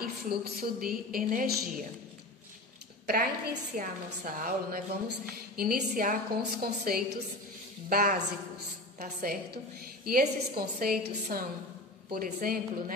e fluxo de energia. Para iniciar a nossa aula, nós vamos iniciar com os conceitos básicos, tá certo? E esses conceitos são, por exemplo,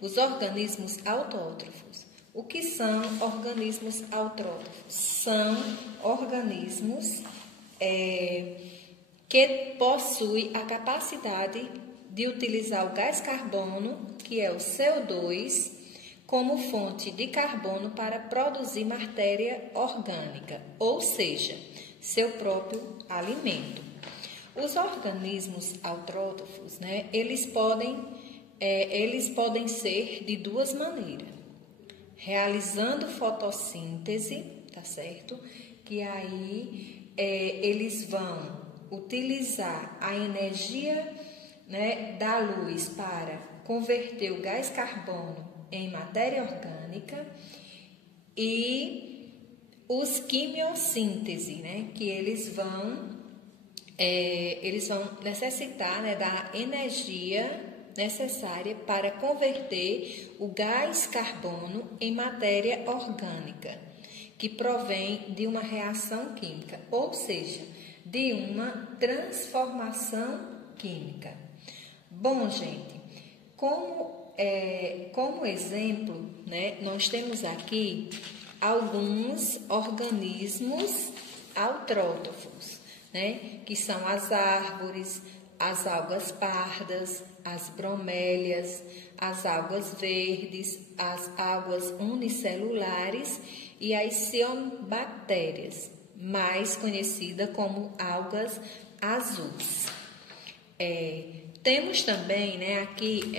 os organismos autótrofos. O que são organismos autótrofos? São organismos que possuem a capacidade de utilizar o gás carbono, que é o CO2, como fonte de carbono para produzir matéria orgânica, ou seja, seu próprio alimento. Os organismos autótrofos, eles podem ser de duas maneiras. Realizando fotossíntese, tá certo? Que aí eles vão utilizar a energia da luz para converter o gás carbono em matéria orgânica, e os quimiossíntese, que eles vão necessitar da energia necessária para converter o gás carbono em matéria orgânica, que provém de uma reação química, ou seja, de uma transformação química. Bom, gente, como exemplo, nós temos aqui alguns organismos autrótrofos, que são as árvores, as algas pardas, as bromélias, as algas verdes, as algas unicelulares e as cianobactérias, mais conhecida como algas azuis. Temos também aqui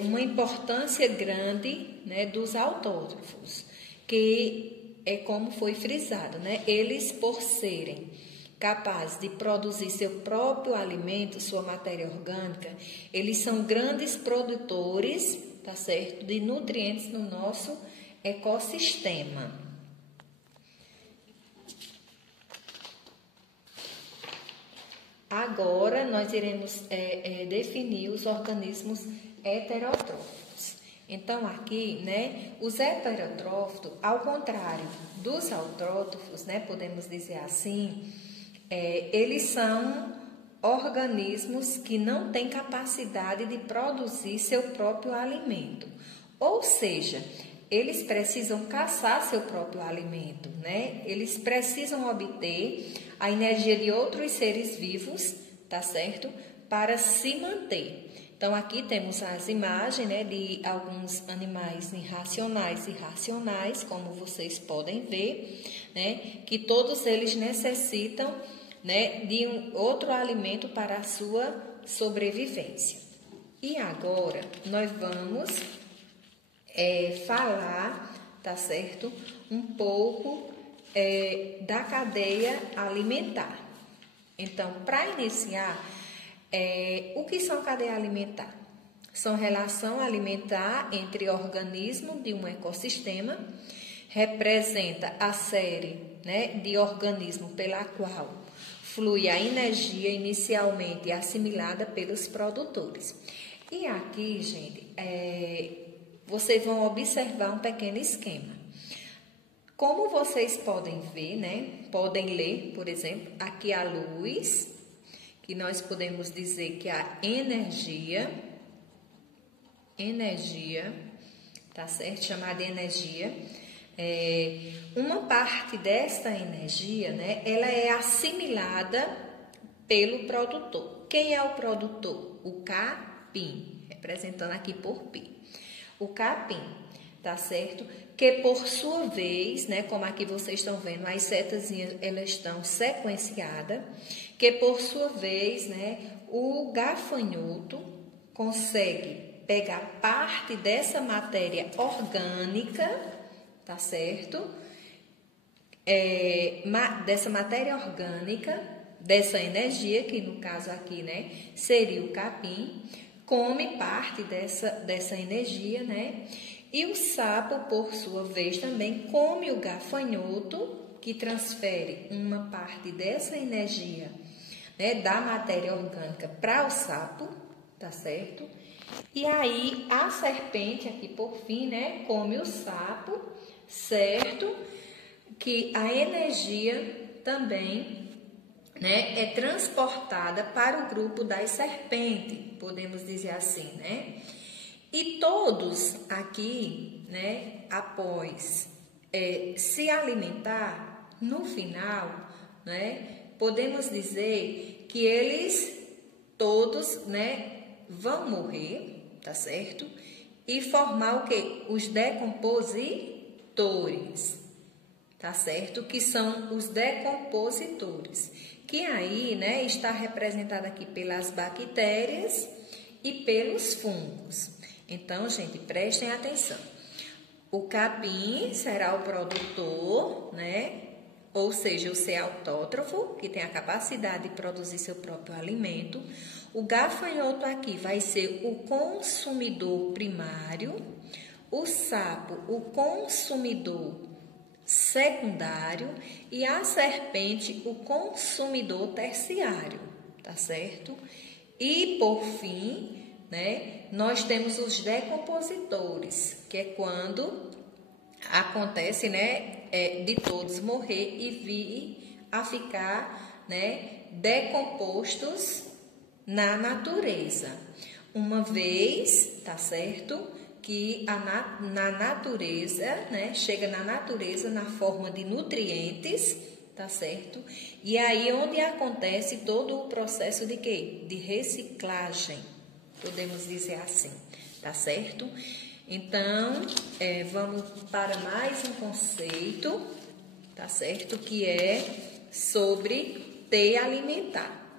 uma importância grande dos autótrofos, que é como foi frisado, eles por serem capazes de produzir seu próprio alimento, sua matéria orgânica, eles são grandes produtores, tá certo, de nutrientes no nosso ecossistema. Agora, nós iremos definir os organismos heterotróficos. Então, aqui, os heterotróficos, ao contrário dos autrótrofos, podemos dizer assim, eles são organismos que não têm capacidade de produzir seu próprio alimento. Ou seja, eles precisam caçar seu próprio alimento, Eles precisam obter a energia de outros seres vivos, tá certo? Para se manter. Então, aqui temos as imagens, de alguns animais irracionais e racionais, como vocês podem ver, que todos eles necessitam, de um outro alimento para a sua sobrevivência. E agora, nós vamos falar, tá certo? Um pouco da cadeia alimentar. Então, para iniciar, o que são cadeia alimentar? São relação alimentar entre organismos de um ecossistema, representa a série de organismos pela qual flui a energia inicialmente assimilada pelos produtores. E aqui, gente, vocês vão observar um pequeno esquema. Como vocês podem ver, podem ler, por exemplo, aqui a luz, que nós podemos dizer que a energia, tá certo? Chamada energia. Uma parte desta energia, ela é assimilada pelo produtor. Quem é o produtor? O capim, representando aqui por pi. O capim, tá certo? Que por sua vez, como aqui vocês estão vendo, as setazinhas elas estão sequenciadas, que por sua vez, o gafanhoto consegue pegar parte dessa matéria orgânica, tá certo? Dessa matéria orgânica, dessa energia, que no caso aqui, seria o capim, come parte dessa energia, E o sapo, por sua vez, também come o gafanhoto, que transfere uma parte dessa energia, da matéria orgânica para o sapo, tá certo? E aí a serpente aqui por fim, né, come o sapo, certo? Que a energia também, né, é transportada para o grupo das serpentes, podemos dizer assim, né? E todos aqui, né, após se alimentar, no final, né, podemos dizer que eles todos, né, vão morrer, tá certo? E formar o quê? Os decompositores, tá certo? Que são os decompositores, que aí, né, está representado aqui pelas bactérias e pelos fungos. Então, gente, prestem atenção. O capim será o produtor, né? Ou seja, o ser autótrofo, que tem a capacidade de produzir seu próprio alimento. O gafanhoto aqui vai ser o consumidor primário. O sapo, o consumidor secundário. E a serpente, o consumidor terciário, tá certo? E, por fim, né, nós temos os decompositores, que é quando acontece, né, de todos morrer e vir a ficar, né, decompostos na natureza. Uma vez, tá certo, que na natureza, né, chega na natureza na forma de nutrientes, tá certo? E aí onde acontece todo o processo de quê? De reciclagem, podemos dizer assim, tá certo? Então, vamos para mais um conceito, tá certo? Que é sobre teia alimentar.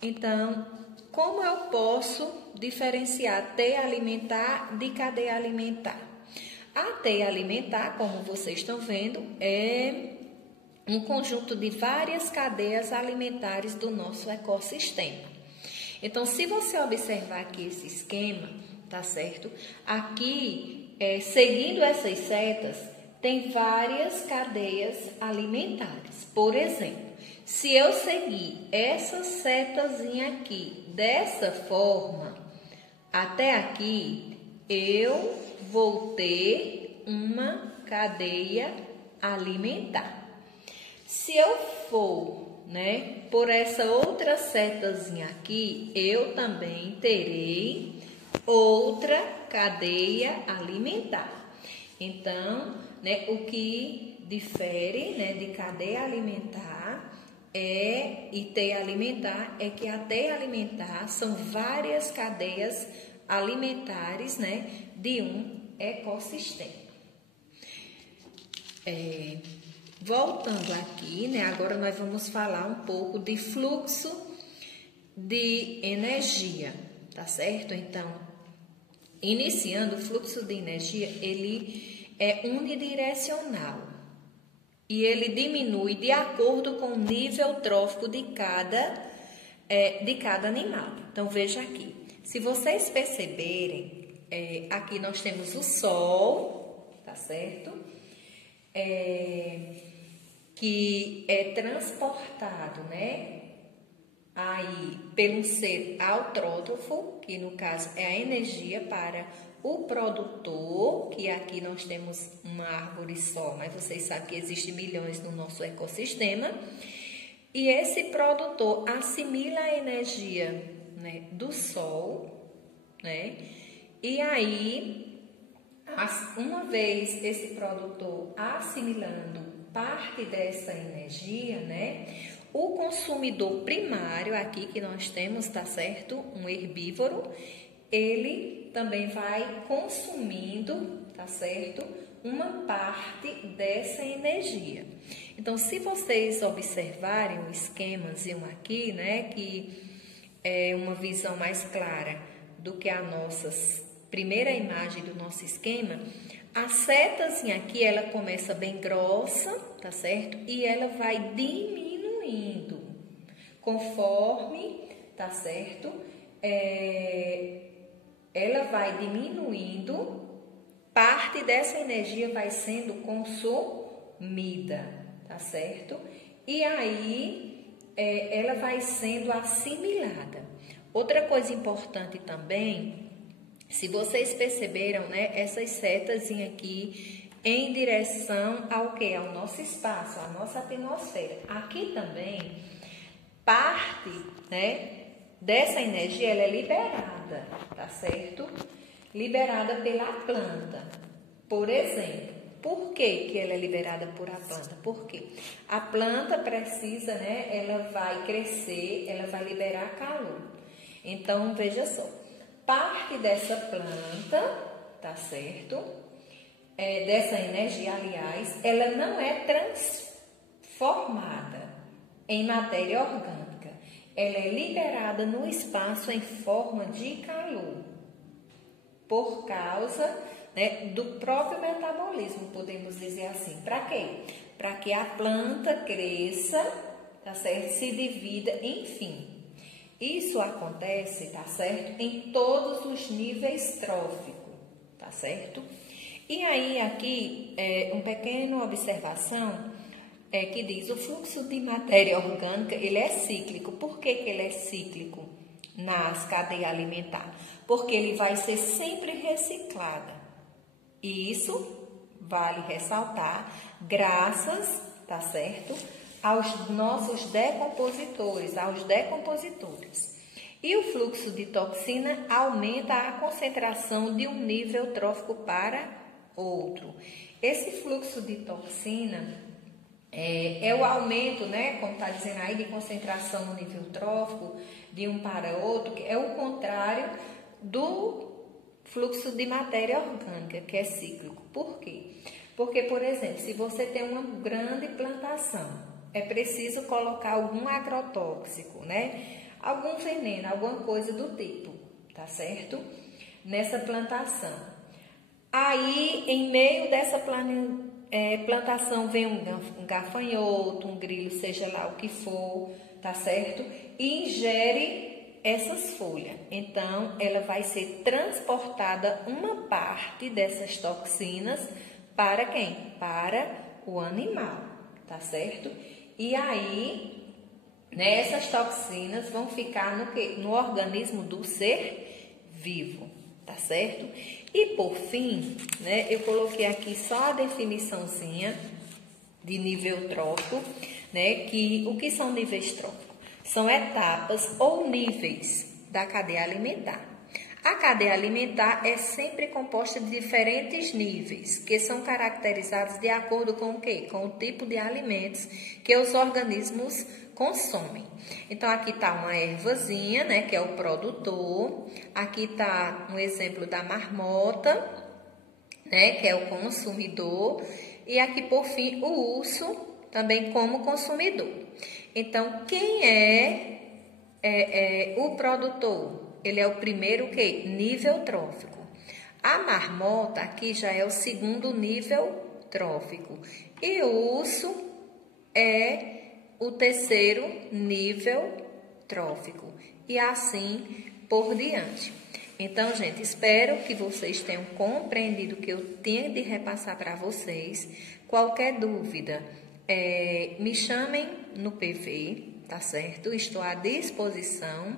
Então, como eu posso diferenciar teia alimentar de cadeia alimentar? A teia alimentar, como vocês estão vendo, é um conjunto de várias cadeias alimentares do nosso ecossistema. Então, se você observar aqui esse esquema, tá certo? Aqui, seguindo essas setas, tem várias cadeias alimentares. Por exemplo, se eu seguir essa setazinha aqui dessa forma, até aqui, eu vou ter uma cadeia alimentar. Se eu for, né, por essa outra setazinha aqui, eu também terei outra cadeia alimentar. Então, né, o que difere, né, de cadeia alimentar e teia alimentar é que a teia alimentar são várias cadeias alimentares, né, de um ecossistema. Voltando aqui, né, agora nós vamos falar um pouco de fluxo de energia, tá certo? Então, iniciando o fluxo de energia, ele é unidirecional e ele diminui de acordo com o nível trófico de cada animal. Então, veja aqui, se vocês perceberem, aqui nós temos o Sol, tá certo? Que é transportado, né, aí pelo ser autrótrofo, que no caso é a energia para o produtor, que aqui nós temos uma árvore só, mas vocês sabem que existem milhões no nosso ecossistema, e esse produtor assimila a energia, né, do Sol, né, e aí, uma vez esse produtor assimilando parte dessa energia, né, o consumidor primário aqui que nós temos, tá certo? Um herbívoro, ele também vai consumindo, tá certo? Uma parte dessa energia. Então, se vocês observarem o esquemazinho aqui, né, que é uma visão mais clara do que a nossa primeira imagem do nosso esquema, a setazinha aqui, ela começa bem grossa, tá certo? E ela vai diminuindo conforme, tá certo? Ela vai diminuindo, parte dessa energia vai sendo consumida, tá certo? E aí, ela vai sendo assimilada. Outra coisa importante também Se vocês perceberam, né, essas setazinhas aqui em direção ao que? Ao nosso espaço, à nossa atmosfera. Aqui também, parte, né, dessa energia, ela é liberada, tá certo? Liberada pela planta. Por exemplo, por que ela é liberada por a planta? Porque a planta precisa, né, ela vai crescer, ela vai liberar calor. Então, veja só, parte dessa planta, tá certo? Dessa energia, aliás, ela não é transformada em matéria orgânica. Ela é liberada no espaço em forma de calor, por causa, né, do próprio metabolismo, podemos dizer assim. Para quê? Para que a planta cresça, tá certo? Se divida, enfim. Isso acontece, tá certo? Em todos os níveis tróficos, tá certo? E aí aqui, uma pequena observação que diz, o fluxo de matéria orgânica, ele é cíclico. Por que ele é cíclico nas cadeias alimentares? Porque ele vai ser sempre reciclado. E isso vale ressaltar, graças, tá certo, aos nossos decompositores, E o fluxo de toxina aumenta a concentração de um nível trófico para outro. Esse fluxo de toxina é o aumento, né, como está dizendo aí, de concentração no nível trófico de um para outro, que é o contrário do fluxo de matéria orgânica, que é cíclico. Por quê? Porque, por exemplo, se você tem uma grande plantação, é preciso colocar algum agrotóxico, né? Algum veneno, alguma coisa do tipo, tá certo? Nessa plantação. Aí, em meio dessa plantação, vem um gafanhoto, um grilo, seja lá o que for, tá certo? E ingere essas folhas. Então, ela vai ser transportada uma parte dessas toxinas para quem? Para o animal, tá certo? E aí, né, essas toxinas vão ficar no quê? No organismo do ser vivo, tá certo? E por fim, né, eu coloquei aqui só a definiçãozinha de nível trófico, né, o que são níveis tróficos? São etapas ou níveis da cadeia alimentar. A cadeia alimentar é sempre composta de diferentes níveis, que são caracterizados de acordo com o quê? Com o tipo de alimentos que os organismos consomem. Então, aqui está uma ervazinha, né, que é o produtor. Aqui está um exemplo da marmota, né, que é o consumidor. E aqui, por fim, o urso, também como consumidor. Então, quem é o produtor? Ele é o primeiro quê? Nível trófico. A marmota aqui já é o segundo nível trófico. E o urso é o terceiro nível trófico. E assim por diante. Então, gente, espero que vocês tenham compreendido o que eu tenho de repassar para vocês. Qualquer dúvida, me chamem no PV, tá certo? Estou à disposição.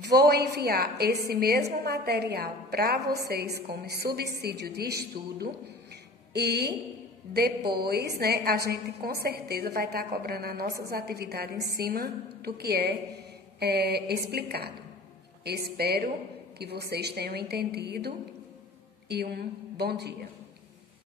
Vou enviar esse mesmo material para vocês como subsídio de estudo e depois, né, a gente com certeza vai estar cobrando as nossas atividades em cima do que é explicado. Espero que vocês tenham entendido e um bom dia.